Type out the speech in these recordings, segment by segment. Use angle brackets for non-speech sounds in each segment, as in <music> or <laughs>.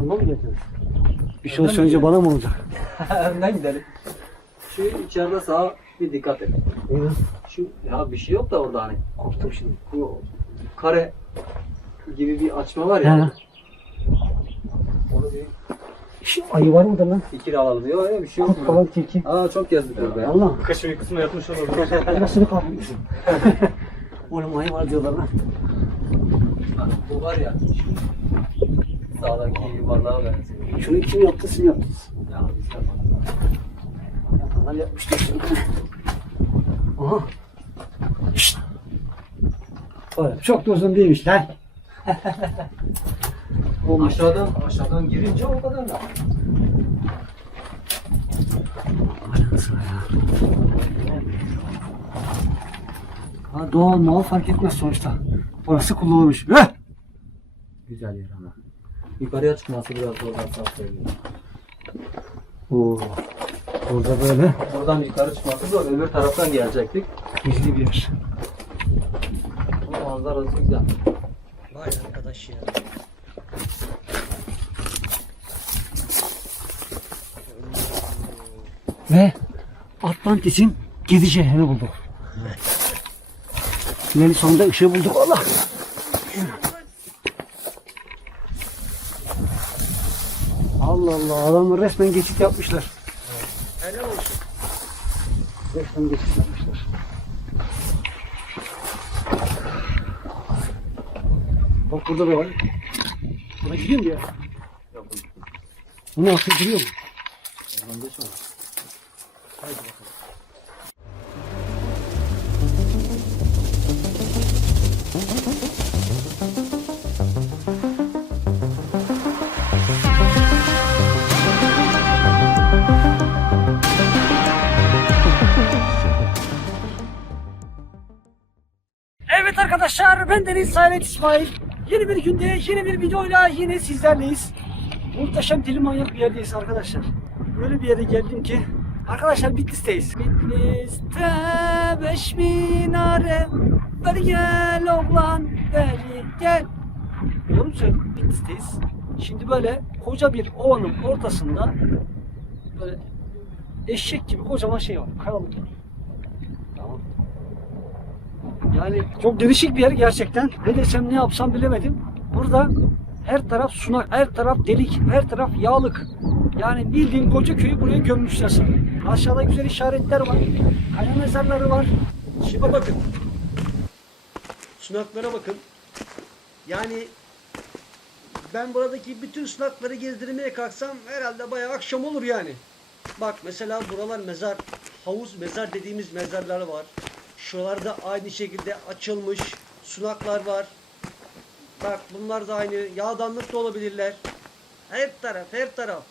Tamam mı geldiniz? Bir şey olsa önce bana mı olacak? <laughs> Önden gidelim. Şu içeride sağa bir dikkat et. Evet. Şu ya bir şey yok da orada hani. Korktum şimdi. Bu kare gibi bir açma var ya. He. Onu bir Şu ayı var mıdır lan? fikir alalım. Yok öyle bir şey Kurt yok. falan tilki. Aa çok gezdik orada ya. Allah. Bir kısmı yatmış olabilir. <laughs> Nasıl kalkmışsın? <laughs> Oğlum ayı var diyorlar lan. Bu var ya. Sağdaki yuvarlığa benziyor. Şunu kim yaptı siz mi yaptınız? Ya biz yapmadık. Yapanlar yapmışlar şimdi. Aha. Şşt. Oğlum çok da uzun değilmiş lan. <laughs> Olmuş. Aşağıdan aşağıdan girince o kadar da. Ha, doğal mal fark etmez sonuçta. Orası kullanılmış. Heh! Güzel yer ama. Yukarıya çıkması biraz zordan sağ söylüyor. Oo. Burada böyle Buradan yukarı çıkması zor. Öbür taraftan gelecektik. gizli bir yer. Ama manzarası güzel. Vay arkadaş ya. Ve Atlantis'in gezi şehrini bulduk. Tünelin sonunda ışığı bulduk Allah. Allah Allah adamlar resmen geçit yapmışlar. Helal olsun. Resmen geçit yapmışlar. Bak burada da var. Buna gidiyor mu ya? Yok. Bunu atıyor duruyor mu? Buradan geç ben Deniz Sayret İsmail. Yeni bir günde yeni bir videoyla yine sizlerleyiz. Muhteşem deli manyak bir yerdeyiz arkadaşlar. Böyle bir yere geldim ki arkadaşlar Bitlis'teyiz. Bitlis'te beş minare Beri gel oğlan beri gel. Doğru mu söyledim? Bitlis'teyiz. Şimdi böyle koca bir ovanın ortasında böyle eşek gibi kocaman şey var. Tamam. Yani çok değişik bir yer gerçekten. Ne desem ne yapsam bilemedim. Burada her taraf sunak, her taraf delik, her taraf yağlık. Yani bildiğin koca köyü buraya gömmüşler sanırım. Aşağıda güzel işaretler var. Kaya mezarları var. Şuna bakın. Sunaklara bakın. Yani ben buradaki bütün sunakları gezdirmeye kalksam herhalde bayağı akşam olur yani. Bak mesela buralar mezar, havuz mezar dediğimiz mezarlar var. Şuralarda aynı şekilde açılmış sunaklar var. Bak bunlar da aynı yağdanlık da olabilirler. Her taraf, her taraf.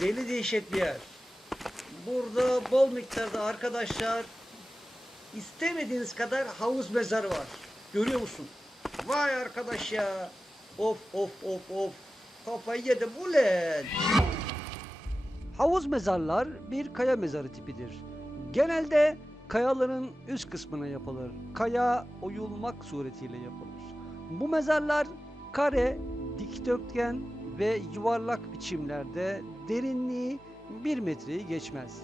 Deli dehşet bir yer. Burada bol miktarda arkadaşlar istemediğiniz kadar havuz mezarı var. Görüyor musun? Vay arkadaş ya. Of of of of. Kafayı yedim ulen. Havuz mezarlar bir kaya mezarı tipidir. Genelde kayaların üst kısmına yapılır. Kaya oyulmak suretiyle yapılır. Bu mezarlar kare, dikdörtgen ve yuvarlak biçimlerde derinliği 1 metreyi geçmez.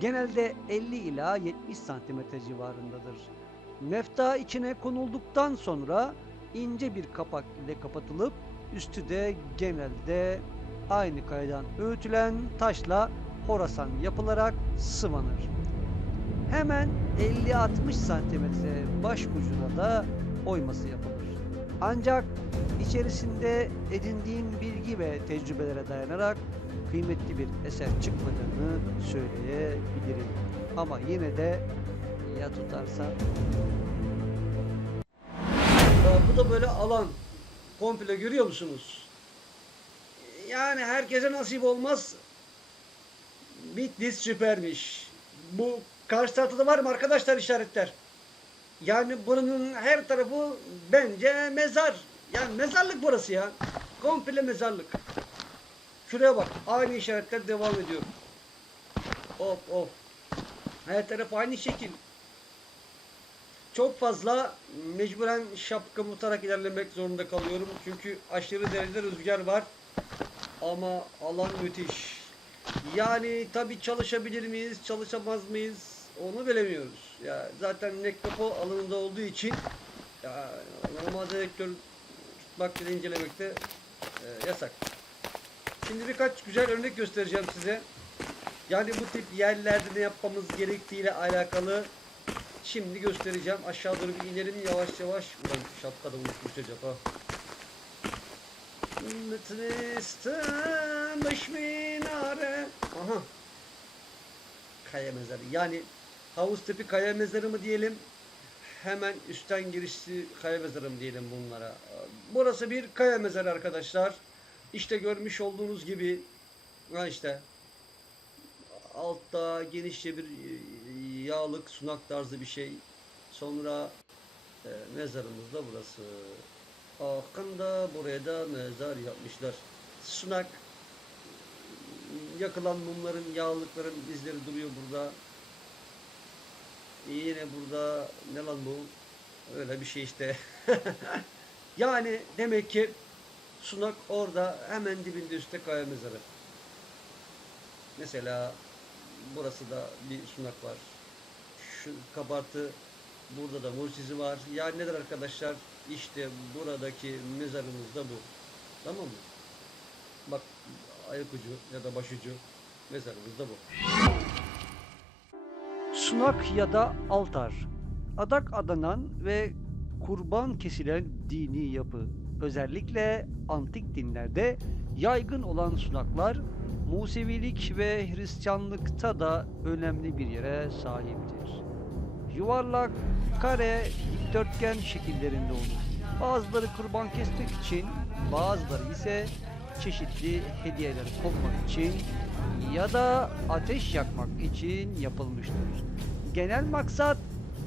Genelde 50 ila 70 santimetre civarındadır. Mefta içine konulduktan sonra ince bir kapak ile kapatılıp üstü de genelde aynı kayadan öğütülen taşla horasan yapılarak sıvanır. Hemen 50-60 santimetre baş ucuna da oyması yapılır. Ancak içerisinde edindiğim bilgi ve tecrübelere dayanarak kıymetli bir eser çıkmadığını söyleyebilirim. Ama yine de ya tutarsa? Bu da böyle alan. Komple görüyor musunuz? Yani herkese nasip olmaz. Bitlis süpermiş. Bu karşı tarafta da var mı arkadaşlar işaretler? Yani buranın her tarafı bence mezar. Yani mezarlık burası ya. Komple mezarlık. Şuraya bak. Aynı işaretler devam ediyor. Of of. Her taraf aynı şekil. çok fazla mecburen şapkamı tutarak ilerlemek zorunda kalıyorum. Çünkü aşırı derecede rüzgar var. Ama alan müthiş. Yani tabi çalışabilir miyiz, çalışamaz mıyız onu bilemiyoruz. Ya zaten nekropol alanında olduğu için ya, normalde rektör tutmak da incelemekte e, yasak. Şimdi birkaç güzel örnek göstereceğim size. Yani bu tip yerlerde ne yapmamız gerektiğiyle alakalı şimdi göstereceğim. Aşağı doğru bir inelim yavaş yavaş. Ulan şapka da unutmuş acaba. Mıtnistanmış minare. Aha. Kaya mezarı. Yani havuz tipi kaya mezarı mı diyelim? Hemen üstten girişli kaya mezarı mı diyelim bunlara? Burası bir kaya mezarı arkadaşlar. İşte görmüş olduğunuz gibi ha işte altta genişçe bir e, yağlık sunak tarzı bir şey. Sonra e, mezarımız da burası. Hakkında buraya da mezar yapmışlar. Sunak yakılan mumların yağlıkların izleri duruyor burada. Yine burada ne lan bu? Öyle bir şey işte. <laughs> yani demek ki sunak orada hemen dibinde üstte kaya mezarı. Mesela burası da bir sunak var. Şu kabartı burada da mursizi var. Yani nedir arkadaşlar? İşte buradaki mezarımız da bu. Tamam mı? Bak ayak ucu ya da başucu mezarımız da bu. Sunak ya da altar. Adak adanan ve kurban kesilen dini yapı. Özellikle antik dinlerde yaygın olan sunaklar Musevilik ve Hristiyanlıkta da önemli bir yere sahiptir. Yuvarlak, kare, dikdörtgen şekillerinde olur. Bazıları kurban kesmek için, bazıları ise çeşitli hediyeler konmak için ya da ateş yakmak için yapılmıştır. Genel maksat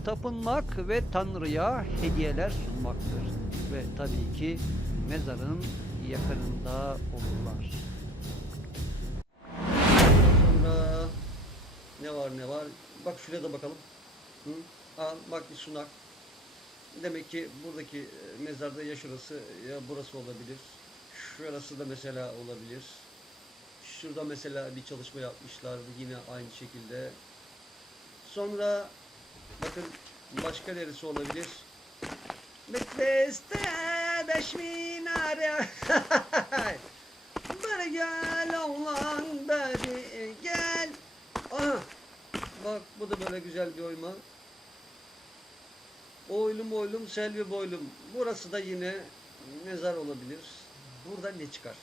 tapınmak ve Tanrı'ya hediyeler sunmaktır. Ve tabii ki mezarın yakınında olurlar. Sonra ne var ne var? Bak şuraya da bakalım. Hı? Aa, bak bir sunak. Demek ki buradaki e, mezarda ya şurası ya burası olabilir. Şurası da mesela olabilir. Şurada mesela bir çalışma yapmışlar yine aynı şekilde. Sonra bakın başka neresi olabilir? Bekleste beş minare <laughs> Bir gel oğlan beri gel Aha Bak bu da böyle güzel bir oyma Oylum oylum selvi boylum Burası da yine mezar olabilir Burada ne çıkar?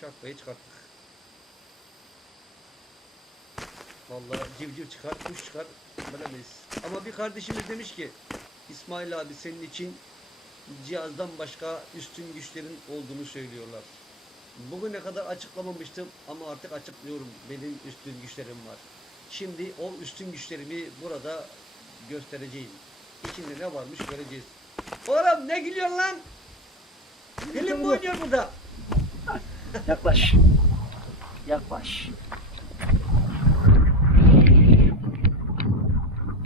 Şapkayı çıkarttık Vallahi civciv çıkar, kuş çıkar bilemeyiz. Ama bir kardeşimiz demiş ki İsmail abi senin için cihazdan başka üstün güçlerin olduğunu söylüyorlar. Bugüne kadar açıklamamıştım ama artık açıklıyorum. Benim üstün güçlerim var. Şimdi o üstün güçlerimi burada göstereceğim. İçinde ne varmış göreceğiz. Oğlum ne gülüyorsun lan? Film mi oynuyor burada? Yaklaş. Yaklaş.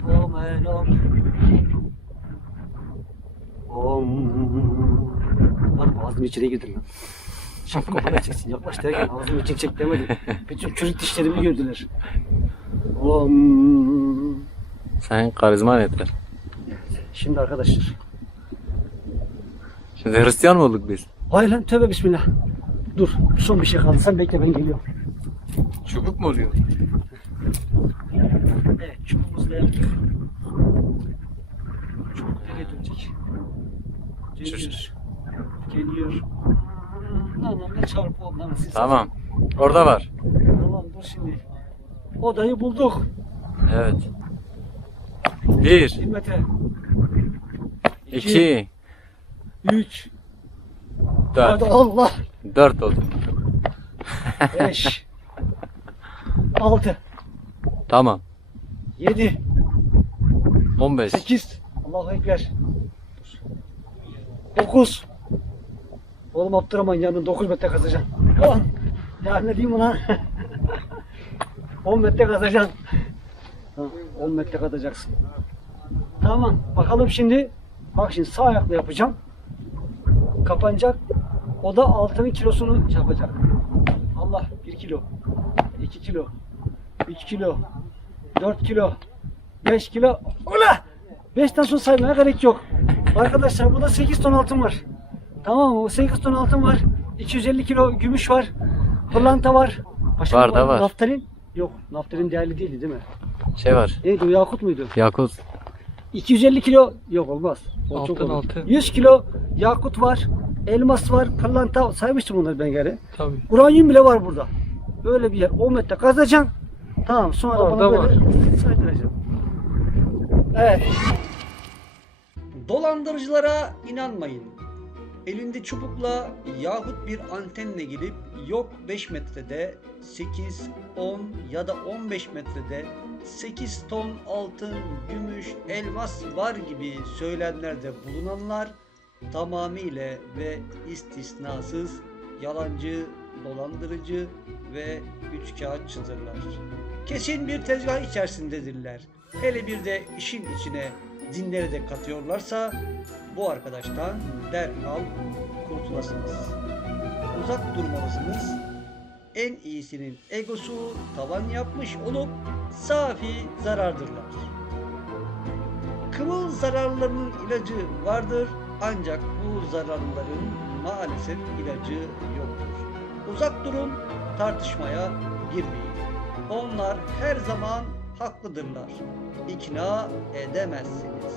Om elom. Om. Lan ağzım içine girdi lan. Şapka bana çeksin. Yaklaş derken ağzımı içine çek demedim. Bütün çürük dişlerimi gördüler. Om. Sen karizman yeter. Şimdi arkadaşlar. Şimdi Hristiyan mı olduk biz? Hayır lan tövbe bismillah. Dur son bir şey kaldı. Sen bekle ben geliyorum. Çubuk mu oluyor? Evet çubuğumuzu da yaptık. Çubuk nereye dönecek? Geliyor. Geliyor. Lan lan ne çarpı oldu lan siz. Tamam. Orada var. Tamam dur şimdi. Odayı bulduk. Evet. Bir, Himmet'e. iki, Üç. Hadi dört. Allah. Dört oldu. Beş. <laughs> Altı. Tamam. Yedi. On beş. Sekiz. Allahu Ekber. Dokuz. Oğlum Abdurrahman yanında dokuz metre kazacaksın. On. Ya ne diyeyim ulan? <laughs> On metre kazacaksın. Ha, on metre kazacaksın. Tamam. Bakalım şimdi. Bak şimdi sağ ayakla yapacağım. Kapanacak. O da altının kilosunu yapacak. Allah 1 kilo. 2 kilo. 3 kilo. 4 kilo. 5 kilo. Ula! 5'ten sonra saymaya gerek yok. Arkadaşlar burada 8 ton altın var. Tamam mı? 8 ton altın var. 250 kilo gümüş var. Pırlanta var. Başka Var ne da var. Naftalin? Yok. Naftalin değerli değildi değil mi? Şey var. Neydi o yakut muydu? Yakut. 250 kilo yok olmaz. O çok Altın, olur. altın. 100 kilo yakut var. Elmas var. Pırlanta saymıştım bunları ben geri. Tabii. Uranyum bile var burada. Böyle bir yer. 10 metre kazacaksın. Tamam sonra Orada bana var. böyle saydıracağım. Evet. Dolandırıcılara inanmayın. Elinde çubukla yahut bir antenle gelip yok 5 metrede 8, 10 ya da 15 metrede 8 ton altın, gümüş, elmas var gibi söylemlerde bulunanlar tamamıyla ve istisnasız yalancı, dolandırıcı ve üçkağıtçıdırlar. Kesin bir tezgah içerisindedirler. Hele bir de işin içine dinleri de katıyorlarsa bu arkadaştan derhal kurtulasınız. Uzak durmalısınız. En iyisinin egosu tavan yapmış olup safi zarardırlar. Kıvıl zararlarının ilacı vardır ancak bu zararların maalesef ilacı yoktur. Uzak durun, tartışmaya girmeyin. Onlar her zaman haklıdırlar. İkna edemezsiniz.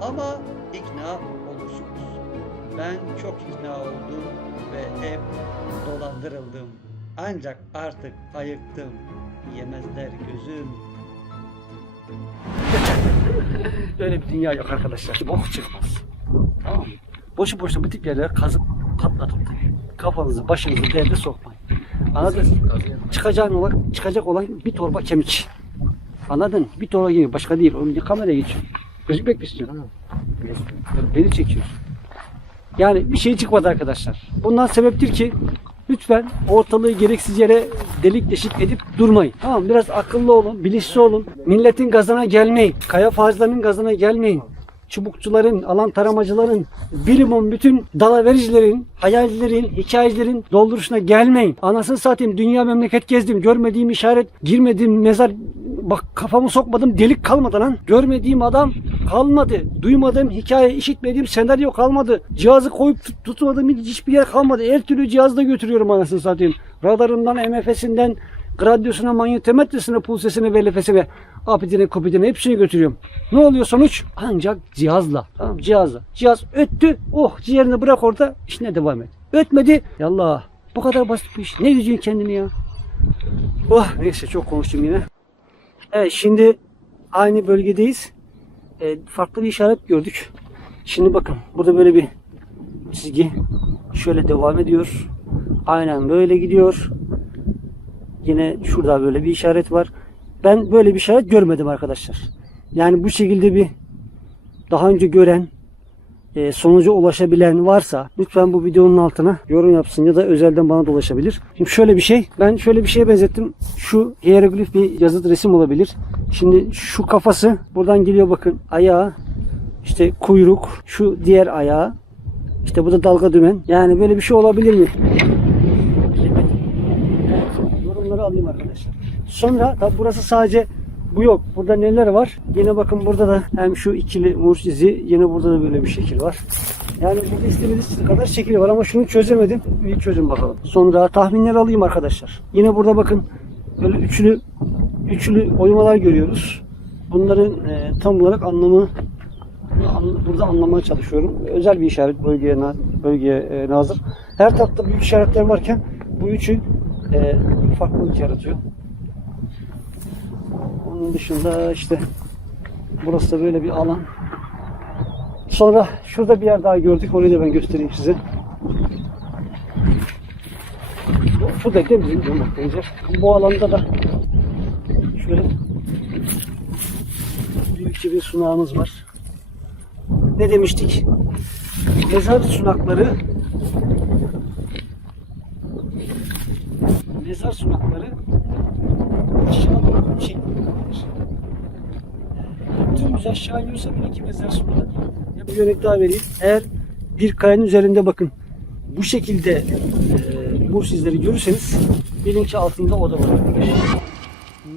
Ama ikna olursunuz. Ben çok ikna oldum ve hep dolandırıldım. Ancak artık ayıktım. Yemezler gözüm. <laughs> Böyle bir dünya yok arkadaşlar. Bok çıkmaz. Tamam mı? Boşu boşuna bu tip yerlere kazıp patlatıp kafanızı başınızı derde sokmayın. Anladın? Çıkacağın olan, çıkacak olan bir torba kemik. Anladın? Bir torba gibi başka değil. Onu kameraya geçiyor. Gözükmek mi istiyorsun? Beni çekiyor. Yani bir şey çıkmadı arkadaşlar. Bundan sebeptir ki lütfen ortalığı gereksiz yere delik deşik edip durmayın. Tamam biraz akıllı olun, bilinçli olun. Milletin gazına gelmeyin. Kaya fazlarının gazına gelmeyin. Çubukçuların, alan taramacıların, bilimin bütün dalavericilerin, hayalcilerin, hikayecilerin dolduruşuna gelmeyin. Anasını satayım dünya memleket gezdim. Görmediğim işaret, girmediğim mezar bak kafamı sokmadım delik kalmadı lan. Görmediğim adam kalmadı. Duymadığım hikaye, işitmediğim senaryo kalmadı. Cihazı koyup tut- tutmadığım hiçbir yer kalmadı. Her türlü cihazda götürüyorum anasını satayım. Radarından, MFS'inden, radyosuna, manyometresine, pulsesine, VLF'sine, apidine, kopidine hepsini götürüyorum. Ne oluyor sonuç? Ancak cihazla. Tamam cihazla. Cihaz öttü. Oh ciğerini bırak orada. işine devam et. Ötmedi. Yallah. Bu kadar basit bir iş. Ne yüzün kendini ya? Oh neyse çok konuştum yine. Evet şimdi aynı bölgedeyiz. Ee, farklı bir işaret gördük. Şimdi bakın burada böyle bir çizgi şöyle devam ediyor. Aynen böyle gidiyor. Yine şurada böyle bir işaret var. Ben böyle bir işaret görmedim arkadaşlar. Yani bu şekilde bir daha önce gören e, sonuca ulaşabilen varsa lütfen bu videonun altına yorum yapsın ya da özelden bana da ulaşabilir. Şimdi şöyle bir şey. Ben şöyle bir şeye benzettim. Şu hieroglif bir yazıt resim olabilir. Şimdi şu kafası buradan geliyor bakın. Ayağı işte kuyruk, şu diğer ayağı. İşte bu da dalga dümen. Yani böyle bir şey olabilir mi? Alayım arkadaşlar. Sonra tabi burası sadece bu yok. Burada neler var? Yine bakın burada da hem şu ikili murç izi yine burada da böyle bir şekil var. Yani burada istediğiniz kadar şekil var ama şunu çözemedim. Bir çözün bakalım. Sonra tahminler alayım arkadaşlar. Yine burada bakın böyle üçlü üçlü oymalar görüyoruz. Bunların e, tam olarak anlamı an- burada anlamaya çalışıyorum. Özel bir işaret bölgeye bölgeye e, nazır. Her tarafta büyük işaretler varken bu üçü e, farklılık yaratıyor. Onun dışında işte burası da böyle bir alan. Sonra şurada bir yer daha gördük. Orayı da ben göstereyim size. Şu da değil mi? Bu alanda da şöyle büyükçe bir sunağımız var. Ne demiştik? Mezar sunakları mezar sunakları aşağı doğru çekilmelidir. dümdüz aşağı iniyorsa bil ki mezar sunağı. Bir örnek daha vereyim. Eğer bir kayanın üzerinde bakın bu şekilde e, bu sizleri görürseniz bilin ki altında oda var.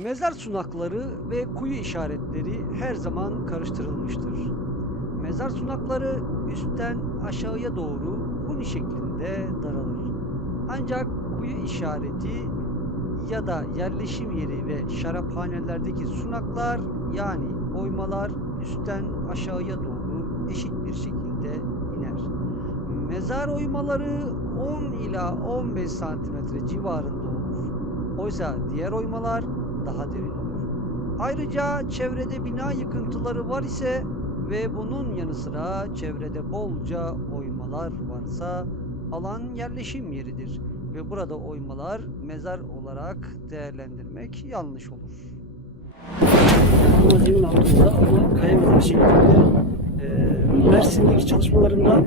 Mezar sunakları ve kuyu işaretleri her zaman karıştırılmıştır. Mezar sunakları üstten aşağıya doğru huni şeklinde daralır. Ancak kuyu işareti ya da yerleşim yeri ve şaraphanelerdeki sunaklar yani oymalar üstten aşağıya doğru eşit bir şekilde iner. Mezar oymaları 10 ila 15 santimetre civarında olur. Oysa diğer oymalar daha derin olur. Ayrıca çevrede bina yıkıntıları var ise ve bunun yanı sıra çevrede bolca oymalar varsa alan yerleşim yeridir ve burada oymalar mezar olarak değerlendirmek yanlış olur. Amacının altında kaya mezarı şeklinde e, Mersin'deki çalışmalarında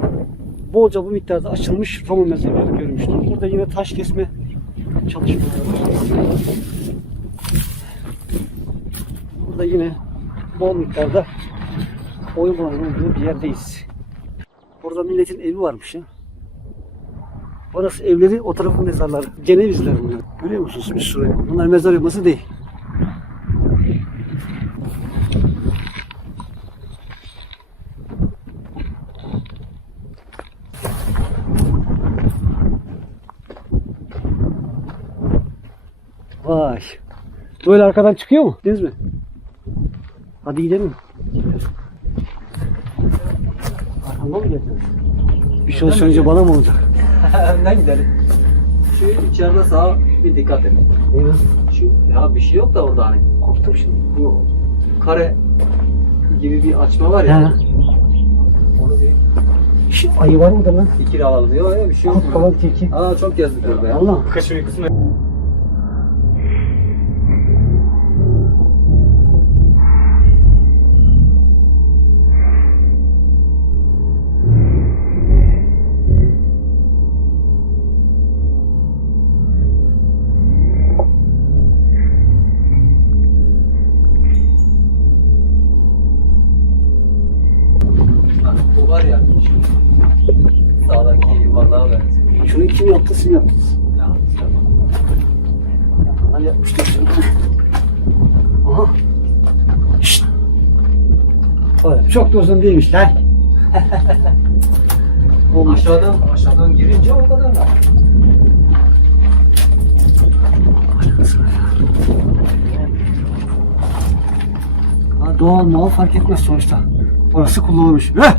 bolca bu miktarda açılmış Roma mezarları görmüştüm. Burada yine taş kesme çalışmaları var. Burada yine bol miktarda oymaların olduğu bir yerdeyiz. Burada milletin evi varmış ya. Orası evleri, o tarafın mezarları. Cenevizler bunlar. Görüyor musunuz bir sürü? Bunlar mezar yapması değil. Vay. Böyle arkadan çıkıyor mu? Deniz mi? Hadi gidelim. Arkamda mı geldin? Bir şey olsa önce bana mı olacak? <laughs> Önden gidelim. Şu içeride sağa bir dikkat edin. Şu ya bir şey yok da orada hani. Korktum şimdi. Bu kare gibi bir açma var ya. Ha. Onu bir Şu ayı var mı da lan? fikir alalım diyor ya bir şey yok. Kurt kalan tilki. Aa çok gezdik orada ya. Allah. Kaşığı kısmı. Uzun değilmiş lan. <laughs> Aşağıdan aşağıdan girince o kadar da. Ha, doğal mal fark etmez sonuçta. Orası kullanılmış. Heh!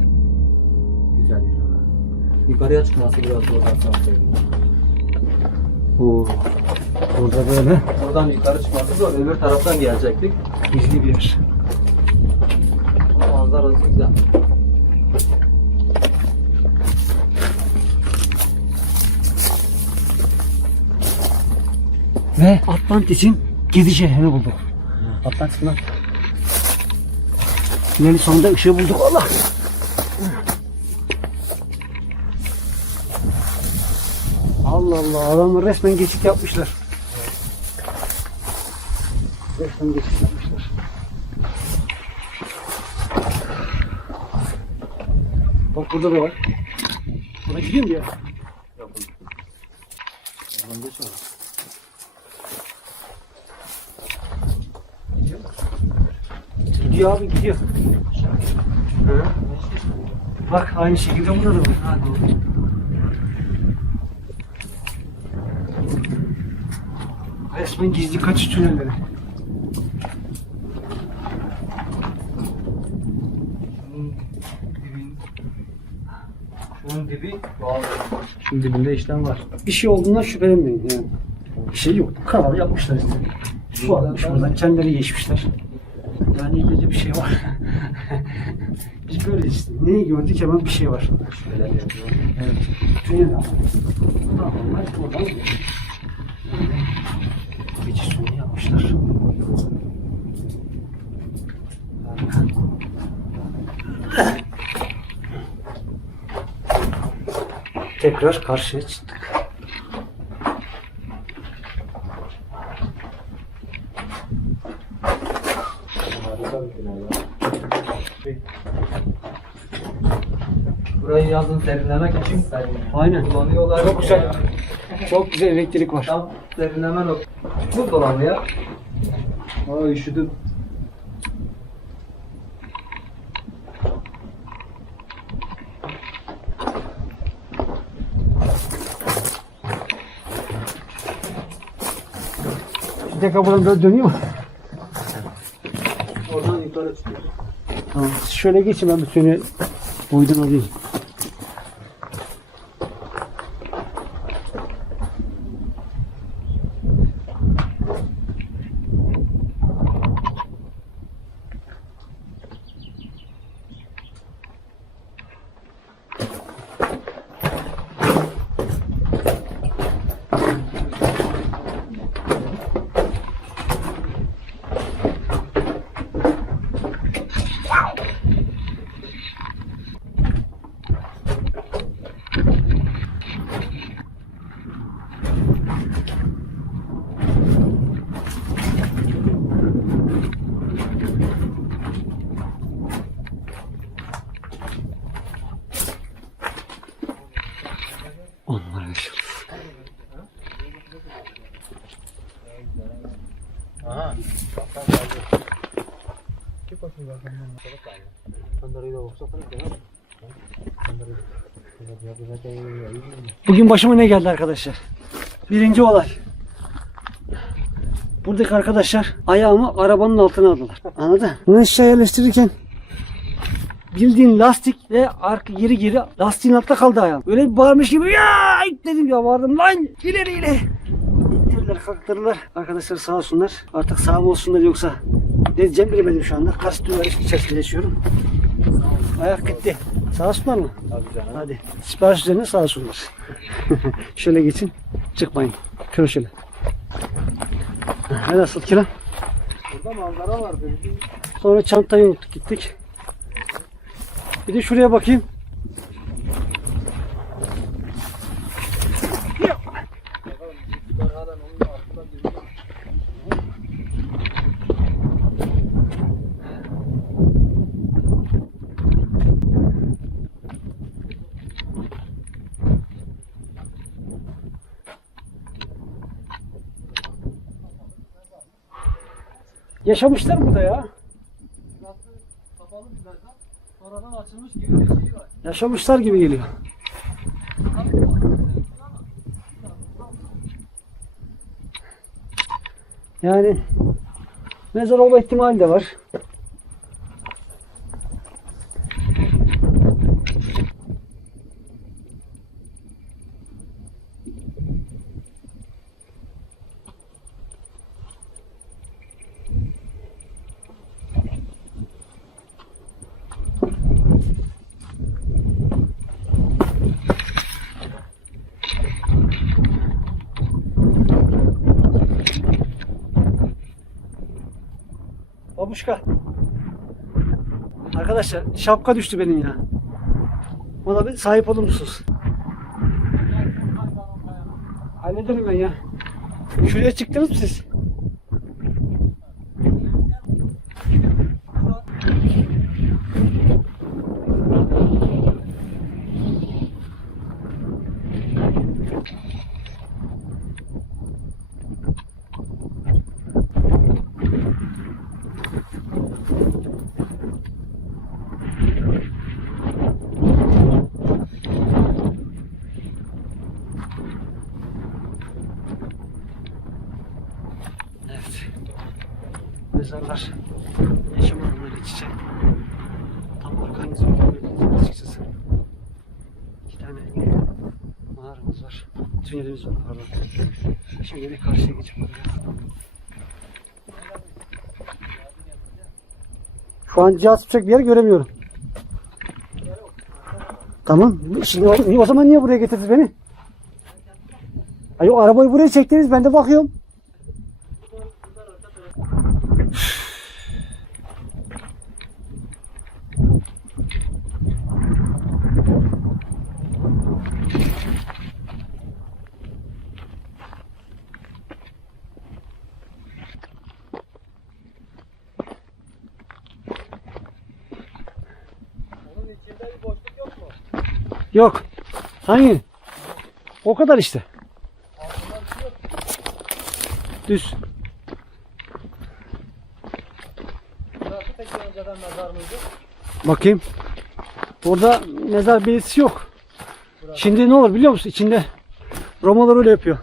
Güzel yer. Yukarıya çıkması biraz zor asansör. Oo. Burada böyle Oradan yukarı çıkması zor. Öbür taraftan gelecektik. gizli bir yer. Manzarası güzel. Ve Atlantis'in gezi şehrini bulduk. Atlantis'in lan. Tünelin sonunda ışığı bulduk. Allah! Allah Allah adamlar resmen geçit yapmışlar. Resmen geçit yapmışlar. Bak burada da var. Buna gidiyor mu ya? Oradan geç oraya. Gidiyor abi gidiyor. Hı? Bak aynı şekilde burada da var. Ha, doğru. Resmen gizli kaçış tünelleri. Dibinde işlem var. Bir şey olduğundan şüphelenmeyin yani. Bir şey yok. Kanal yapmışlar işte. Su atmış buradan kendileri geçmişler. Yani böyle bir şey var. <laughs> Biz böyle işte. Neyi gördük hemen bir şey var. Şöyle. Evet. Tamam, onlar oradan Geçiş sonu yapmışlar. tekrar karşıya çıktık. Burayı yazın serinlemek için Aynen. kullanıyorlar. Çok güzel. Çok güzel elektrik var. Tam serinleme noktası. Buzdolabı ya. Aa üşüdüm. Dakika buradan böyle döneyim mi? Oradan yukarı çıkıyor. Tamam. Şöyle geçeyim ben bir seni boydan alayım. Bugün başıma ne geldi arkadaşlar? Birinci olay. Buradaki arkadaşlar ayağımı arabanın altına aldılar. Anladın? Bunu aşağı yerleştirirken bildiğin lastik ve arka geri geri lastiğin altta kaldı ayağım. Öyle bir bağırmış gibi ya dedim ya vardım lan ileri ileri. İttirdiler kalktırdılar. Arkadaşlar sağ olsunlar. Artık sağ mı olsunlar yoksa ne diyeceğim bilemedim şu anda. Kas duvarı içerisinde yaşıyorum. Ayak gitti. Sağ olsunlar mı? Hadi. Sipariş üzerine sağ olsunlar. <laughs> şöyle geçin. Çıkmayın. Şöyle şöyle. Ne nasıl kira? Burada manzara var. Sonra çantayı unuttuk gittik. Bir de şuraya bakayım. Yaşamışlar burada ya. Yaşamışlar gibi geliyor. Yani mezar olma ihtimali de var. Arkadaşlar şapka düştü benim ya. Ona bir sahip olur musunuz? Hallederim ben ya. Şuraya çıktınız mı siz? Evet. Mezarlar yaşam alanları iç içe. Tam organize bir açıkçası. İki tane mağaramız var. Tünelimiz var pardon. Şimdi de karşıya bakacağız. Şu an cihaz tutacak bir yer göremiyorum. Tamam. Şimdi o, zaman niye buraya getirdiniz beni? Ay arabayı buraya çektiniz ben de bakıyorum. Yok. Hangi? O kadar işte. Düz. Bakayım. Orada mezar belirtisi yok. Şimdi ne olur biliyor musun? İçinde Romalılar öyle yapıyor.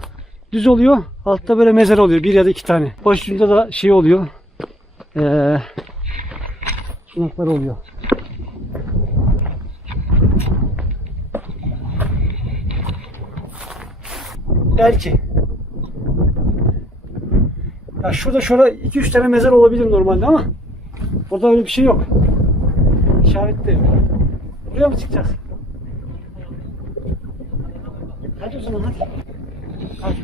Düz oluyor. Altta böyle mezar oluyor. Bir ya da iki tane. Başucunda da şey oluyor. Ee, sunaklar oluyor. Belki. Ya şurada şöyle 2-3 tane mezar olabilir normalde ama burada öyle bir şey yok. İşaretli. Buraya mı çıkacağız? Hadi o zaman hadi. Hadi.